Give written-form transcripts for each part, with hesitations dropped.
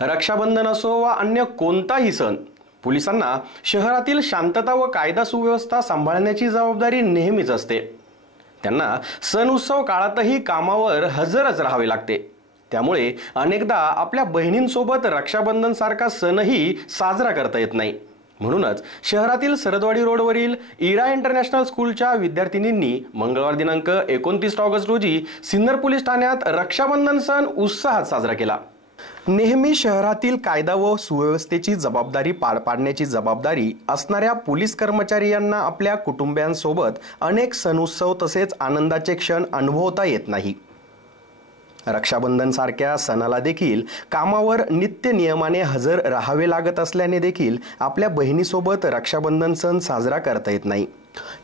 रक्षाबंधन असो वा अन्य कोणताही सण, पोलिसांना शहरातील शांतता व कायदा सुव्यवस्था सांभाळण्याची जबाबदारी नेहमीच असते। त्यांना सण उत्सव काळातही कामावर हजरच राहावे लागते। त्यामुळे अनेकदा आपल्या बहिणींसोबत रक्षाबंधन सारखा सणही साजरा करता येत नाही। म्हणूनच शहरातील सरदवाडी रोडवरील इरा इंटरनॅशनल स्कूलच्या विद्यार्थिनींनी मंगळवार दिनांक 29 ऑगस्ट रोजी सिन्नर पोलीस ठाण्यात रक्षाबंधन सण उत्साहात साजरा केला। नेहमी शहरातील कायदा व सुव्यवस्थेची जबाबदारी पार पाडण्याची जबाबदारी असणाऱ्या पोलीस कर्मचारी यांना आपल्या कुटुंबियांसोबत अनेक सण उत्सव तसेच आनंदाचे क्षण अनुभवता येत नाही। रक्षाबंधन सारख्या सणाला देखील कामावर नित्य नियमाने हजर राहावे लागत असल्याने देखील आपल्या बहिणीसोबत रक्षाबंधन सण साजरा करता येत नाही।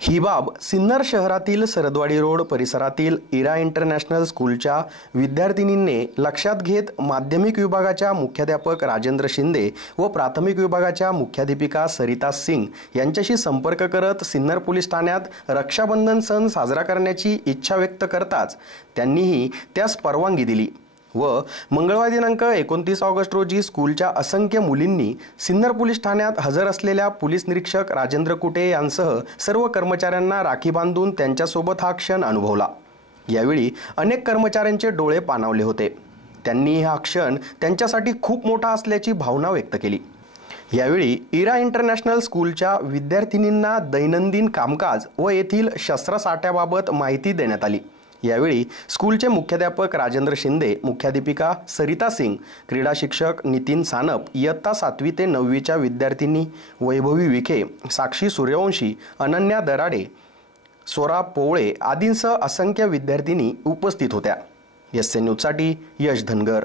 ही बाब सिन्नर शहरातील सरदवाडी रोड परिसरातील इरा इंटरनॅशनल स्कूलच्या विद्यार्थिनींनी लक्षात घेत माध्यमिक विभागाच्या मुख्याध्यापक राजेंद्र शिंदे व प्राथमिक विभागाच्या मुख्याध्यापिका सरिता सिंग यांच्याशी संपर्क करत सिन्नर पोलीस ठाण्यात रक्षाबंधन सण साजरा करण्याची इच्छा व्यक्त करताच त्यांनीही त्यास परवानगी दिली व मंगळवार दिनांक 29 ऑगस्ट रोजी स्कूलच्या असंख्य मुलींनी सिन्नर पोलीस ठाण्यात हजर असलेल्या पोलीस निरीक्षक राजेंद्र कुटे यांसह सर्व कर्मचाऱ्यांना राखी बांधून त्यांच्यासोबत हा क्षण अनुभवला। यावेळी अनेक कर्मचाऱ्यांचे डोळे पाणावले होते। त्यांनी हा क्षण त्यांच्यासाठी खूप मोठा असल्याची भावना व्यक्त केली। यावेळी इरा इंटरनॅशनल स्कूलच्या विद्यार्थिनींना दैनंदिन कामकाज व येथील शस्त्रसाठ्याबाबत माहिती देण्यात आली। यावेळी स्कूलचे मुख्याध्यापक राजेंद्र शिंदे, मुख्याध्यापिका सरिता सिंग, क्रीडा शिक्षक नितीन सानप, इयत्ता 7वी ते 9वीच्या विद्यार्थिनी वैभवी विखे, साक्षी सूर्यवंशी, अनन्या दराडे, सोरा पोवळे आदींसह असंख्य विद्यार्थिनी उपस्थित होत्या। एसएन न्यूजसाठी यश Dhangar.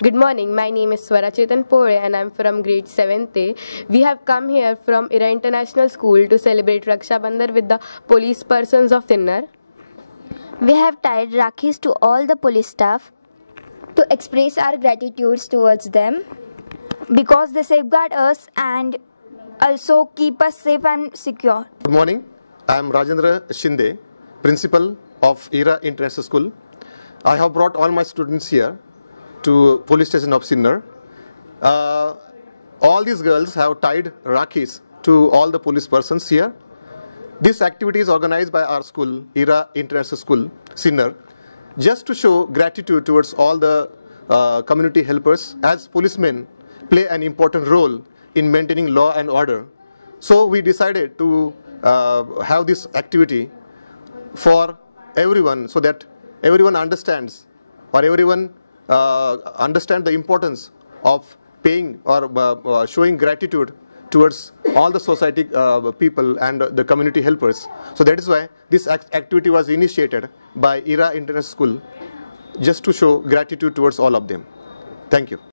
Good morning, my name is Swara Chetan Pole and I am from grade 7th A. We have come here from Ira International School to celebrate Raksha Bandhan with the police persons of Sinnar. We have tied Rakhis to all the police staff to express our gratitude towards them because they safeguard us and also keep us safe and secure. Good morning, I am Rajendra Shinde, Principal of Ira International School. I have brought all my students here to police station of Sinnar. All these girls have tied Rakhis to all the police persons here. This activity is organized by our school, Ira International School, Sinnar, just to show gratitude towards all the community helpers, as policemen play an important role in maintaining law and order. So we decided to have this activity for everyone, so that everyone understands, or everyone understand the importance of paying or showing gratitude towards all the society people and the community helpers. So that is why this activity was initiated by Ira International School, just to show gratitude towards all of them. Thank you.